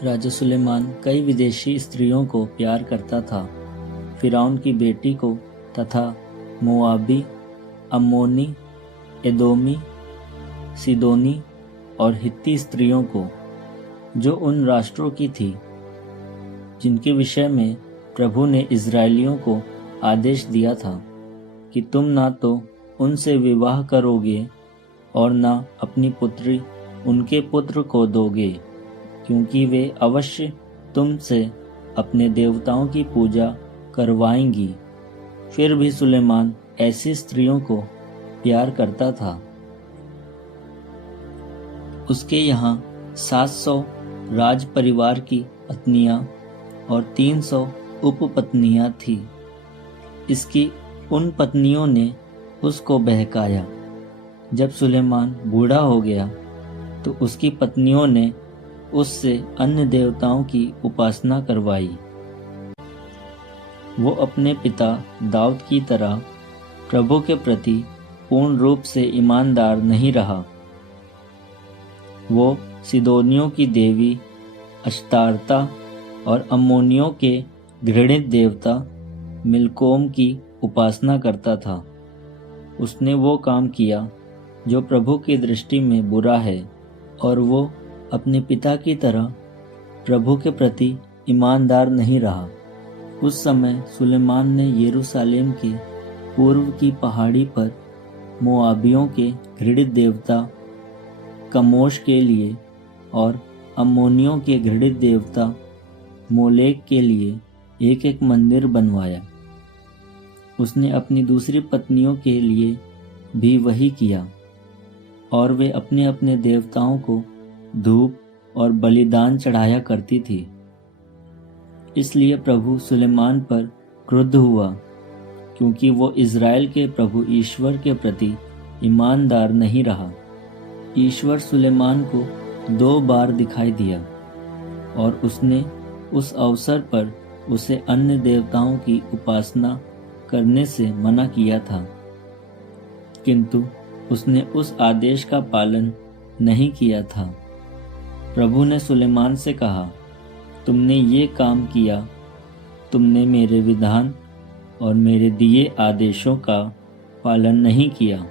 राजा सुलेमान कई विदेशी स्त्रियों को प्यार करता था। फिरौन की बेटी को तथा मोआबी, अम्मोनी, एदोमी, सीदोनी और हित्ती स्त्रियों को, जो उन राष्ट्रों की थी जिनके विषय में प्रभु ने इज़राइलियों को आदेश दिया था कि तुम ना तो उनसे विवाह करोगे और ना अपनी पुत्री उनके पुत्र को दोगे, क्योंकि वे अवश्य तुमसे अपने देवताओं की पूजा करवाएंगी। फिर भी सुलेमान ऐसी स्त्रियों को प्यार करता था। उसके यहाँ 700 राज परिवार की पत्नियां और 300 उपपत्नियां थी। इसकी उन पत्नियों ने उसको बहकाया। जब सुलेमान बूढ़ा हो गया तो उसकी पत्नियों ने उससे अन्य देवताओं की उपासना करवाई। वो अपने पिता दाऊद की तरह प्रभु के प्रति पूर्ण रूप से ईमानदार नहीं रहा। वो सिदोनियों की देवी अश्तारता और अम्मोनियों के घृणित देवता मिल्कोम की उपासना करता था। उसने वो काम किया जो प्रभु की दृष्टि में बुरा है, और वो अपने पिता की तरह प्रभु के प्रति ईमानदार नहीं रहा। उस समय सुलेमान ने यरूशलेम के पूर्व की पहाड़ी पर मोआबियों के घृणित देवता कमोश के लिए और अम्मोनियों के घृणित देवता मोलेक के लिए एक एक मंदिर बनवाया। उसने अपनी दूसरी पत्नियों के लिए भी वही किया, और वे अपने अपने देवताओं को धूप और बलिदान चढ़ाया करती थी। इसलिए प्रभु सुलेमान पर क्रुद्ध हुआ, क्योंकि वो इज़राइल के प्रभु ईश्वर के प्रति ईमानदार नहीं रहा। ईश्वर सुलेमान को 2 बार दिखाई दिया, और उसने उस अवसर पर उसे अन्य देवताओं की उपासना करने से मना किया था, किंतु उसने उस आदेश का पालन नहीं किया था। प्रभु ने सुलेमान से कहा, तुमने ये काम किया, तुमने मेरे विधान और मेरे दिए आदेशों का पालन नहीं किया,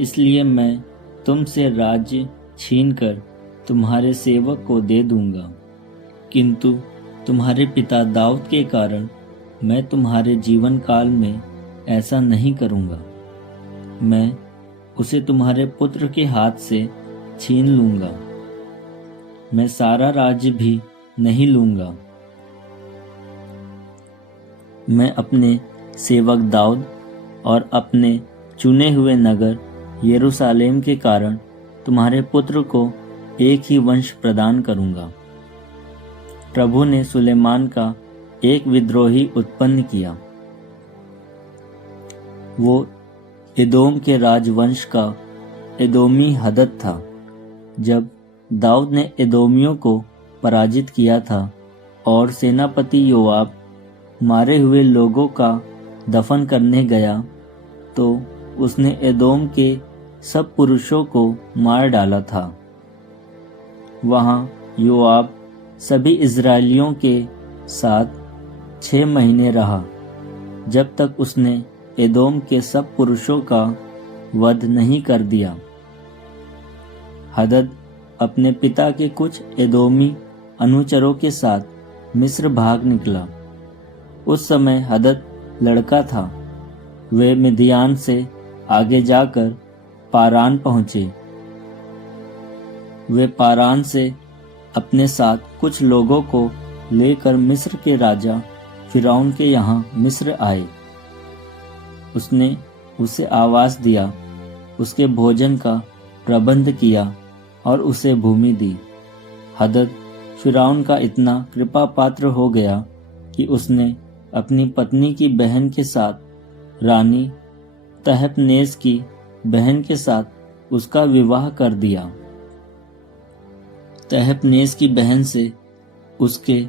इसलिए मैं तुमसे राज्य छीनकर तुम्हारे सेवक को दे दूंगा। किंतु तुम्हारे पिता दाऊद के कारण मैं तुम्हारे जीवन काल में ऐसा नहीं करूंगा। मैं उसे तुम्हारे पुत्र के हाथ से छीन लूंगा। मैं सारा राज्य भी नहीं लूंगा। मैं अपने सेवक दाऊद और अपने चुने हुए नगर यरूशलेम के कारण तुम्हारे पुत्र को एक ही वंश प्रदान करूंगा। प्रभु ने सुलेमान का एक विद्रोही उत्पन्न किया। वो एदोम के राजवंश का एदोमी हदद था। जब दाऊद ने एदोमियों को पराजित किया था और सेनापति योआब मारे हुए लोगों का दफन करने गया, तो उसने एदोम के सब पुरुषों को मार डाला था। वहाँ योआब सभी इज़राइलियों के साथ 6 महीने रहा, जब तक उसने एदोम के सब पुरुषों का वध नहीं कर दिया। हदद अपने पिता के कुछ एदोमी अनुचरों के साथ मिस्र भाग निकला। उस समय हदद लड़का था। वे मिदियान से आगे जाकर पारान पहुंचे। वे पारान से अपने साथ कुछ लोगों को लेकर मिस्र के राजा फिरौन के यहाँ मिस्र आए। उसने उसे आवास दिया, उसके भोजन का प्रबंध किया और उसे भूमि दी। हदद फिरौन का इतना कृपा पात्र हो गया कि उसने अपनी पत्नी की बहन के साथ, रानी तहपनेस की बहन के साथ उसका विवाह कर दिया। तहपनेस की बहन से उसके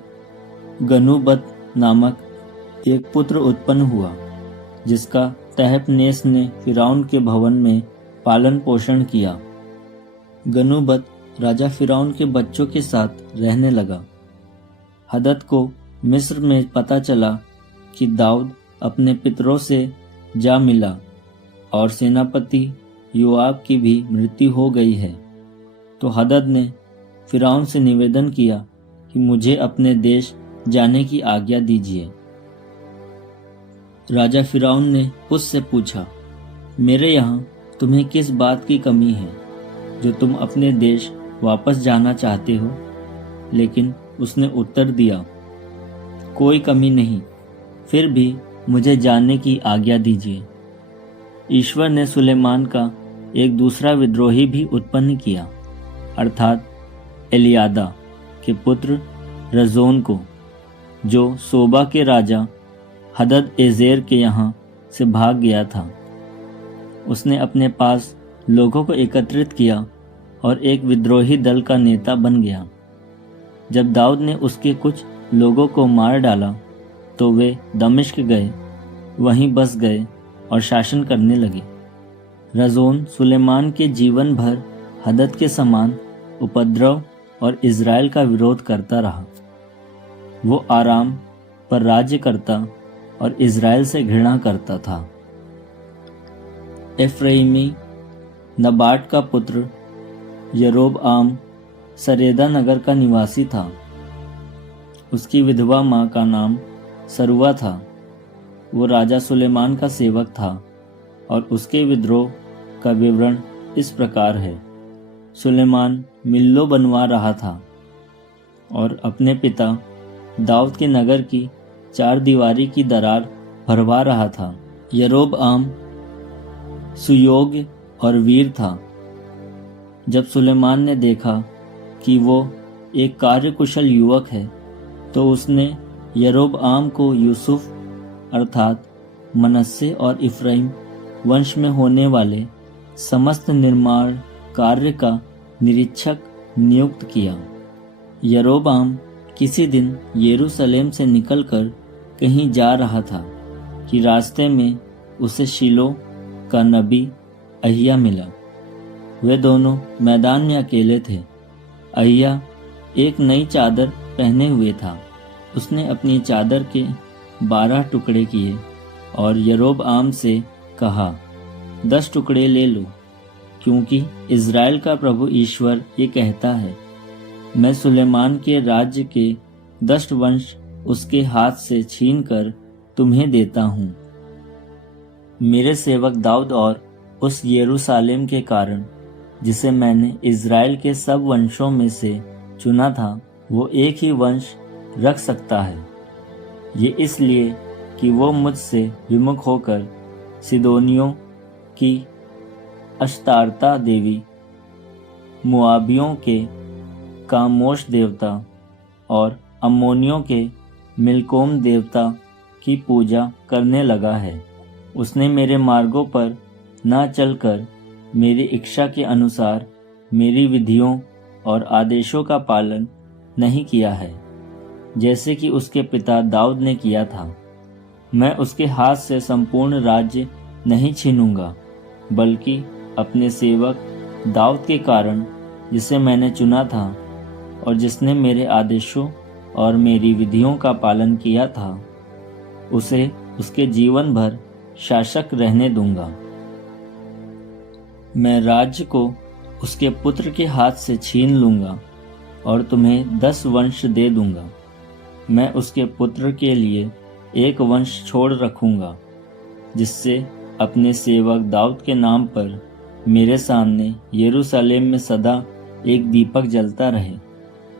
गनुबत नामक एक पुत्र उत्पन्न हुआ, जिसका तहपनेस ने फिरौन के भवन में पालन पोषण किया। गनुबत राजा फिरौन के बच्चों के साथ रहने लगा। हदद को मिस्र में पता चला कि दाऊद अपने पितरों से जा मिला और सेनापति योआब की भी मृत्यु हो गई है। तो हदद ने फिरौन से निवेदन किया कि मुझे अपने देश जाने की आज्ञा दीजिए। राजा फिरौन ने उससे पूछा, मेरे यहाँ तुम्हें किस बात की कमी है जो तुम अपने देश वापस जाना चाहते हो? लेकिन उसने उत्तर दिया, कोई कमी नहीं, फिर भी मुझे जाने की आज्ञा दीजिए। ईश्वर ने सुलेमान का एक दूसरा विद्रोही भी उत्पन्न किया, अर्थात एलियादा के पुत्र रजोन को, जो सोबा के राजा हदद एजेर के यहाँ से भाग गया था। उसने अपने पास लोगों को एकत्रित किया और एक विद्रोही दल का नेता बन गया। जब दाऊद ने उसके कुछ लोगों को मार डाला तो वे दमिश्क गए, वहीं बस गए और शासन करने लगे। रजोन सुलेमान के जीवन भर हदद के समान उपद्रव और इज़राइल का विरोध करता रहा। वो आराम पर राज्य करता और इज़राइल से घृणा करता था। एफ्राइमी नबाट का पुत्र यरोबआम सरेदा नगर का निवासी था। उसकी विधवा माँ का नाम सरुआ था। वो राजा सुलेमान का सेवक था और उसके विद्रोह का विवरण इस प्रकार है। सुलेमान मिल्लो बनवा रहा था और अपने पिता दाऊद के नगर की 4 दीवारी की दरार भरवा रहा था। यरोबआम सुयोग्य और वीर था। जब सुलेमान ने देखा कि वो एक कार्यकुशल युवक है तो उसने यरोबआम को यूसुफ अर्थात मनस्से और इफ्राइम वंश में होने वाले समस्त निर्माण कार्य का निरीक्षक नियुक्त किया। यरोबआम किसी दिन यरूशलेम से निकलकर कहीं जा रहा था कि रास्ते में उसे शीलो का नबी अहिय्याह मिला। वे दोनों मैदान में अकेले थे। अहिय्याह एक नई चादर पहने हुए था। उसने अपनी चादर के 12 टुकड़े किए और यरोबआम से कहा, 10 टुकड़े ले लो, क्योंकि इज़राइल का प्रभु ईश्वर ये कहता है, मैं सुलेमान के राज्य के 10 वंश उसके हाथ से छीनकर तुम्हें देता हूँ। मेरे सेवक दाऊद और उस यरूशलेम के कारण जिसे मैंने इज़राइल के सब वंशों में से चुना था, वो एक ही वंश रख सकता है। ये इसलिए कि वो मुझसे विमुख होकर सिदोनियों की अश्तारता देवी, मुआबियों के कामोश देवता और अम्मोनियों के मिलकोम देवता की पूजा करने लगा है। उसने मेरे मार्गों पर न चलकर मेरी इच्छा के अनुसार मेरी विधियों और आदेशों का पालन नहीं किया है, जैसे कि उसके पिता दाऊद ने किया था। मैं उसके हाथ से संपूर्ण राज्य नहीं छीनूंगा, बल्कि अपने सेवक दाऊद के कारण, जिसे मैंने चुना था और जिसने मेरे आदेशों और मेरी विधियों का पालन किया था, उसे उसके जीवन भर शासक रहने दूंगा। मैं राज्य को उसके पुत्र के हाथ से छीन लूंगा और तुम्हें 10 वंश दे दूंगा। मैं उसके पुत्र के लिए एक वंश छोड़ रखूंगा, जिससे अपने सेवक दाऊद के नाम पर मेरे सामने यरूशलेम में सदा एक दीपक जलता रहे,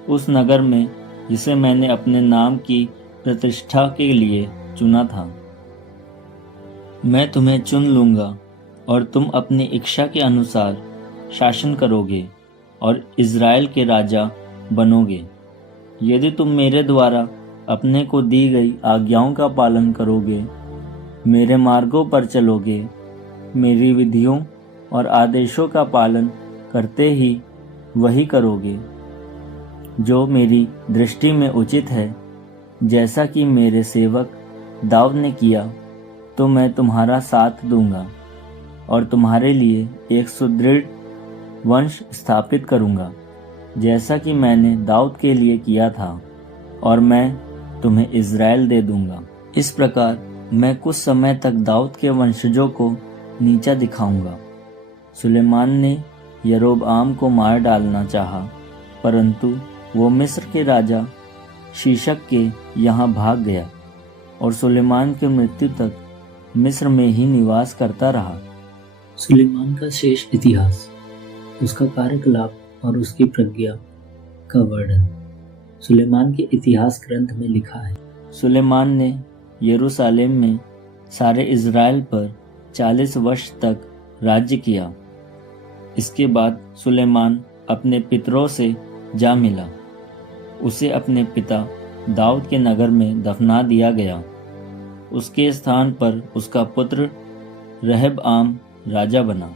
उस नगर में जिसे मैंने अपने नाम की प्रतिष्ठा के लिए चुना था। मैं तुम्हें चुन लूंगा और तुम अपनी इच्छा के अनुसार शासन करोगे और इज़राइल के राजा बनोगे। यदि तुम मेरे द्वारा अपने को दी गई आज्ञाओं का पालन करोगे, मेरे मार्गों पर चलोगे, मेरी विधियों और आदेशों का पालन करते ही वही करोगे जो मेरी दृष्टि में उचित है, जैसा कि मेरे सेवक दाऊद ने किया, तो मैं तुम्हारा साथ दूंगा और तुम्हारे लिए एक सुदृढ़ वंश स्थापित करूंगा। जैसा कि मैंने दाऊद के लिए किया था, और मैं तुम्हें इज़राइल दे दूंगा। इस प्रकार मैं कुछ समय तक दाऊद के वंशजों को नीचा दिखाऊंगा। सुलेमान ने यरोबआम को मार डालना चाहा, परंतु वो मिस्र के राजा शीशक के यहाँ भाग गया और सुलेमान की मृत्यु तक मिस्र में ही निवास करता रहा। सुलेमान का शेष इतिहास, उसका कार्यकलाप और उसकी प्रज्ञा का वर्णन सुलेमान के इतिहास ग्रंथ में लिखा है। सुलेमान ने यरूशलेम में सारे इज़राइल पर 40 वर्ष तक राज्य किया। इसके बाद सुलेमान अपने पितरों से जा मिला। उसे अपने पिता दाऊद के नगर में दफना दिया गया। उसके स्थान पर उसका पुत्र रहबआम राजा बना।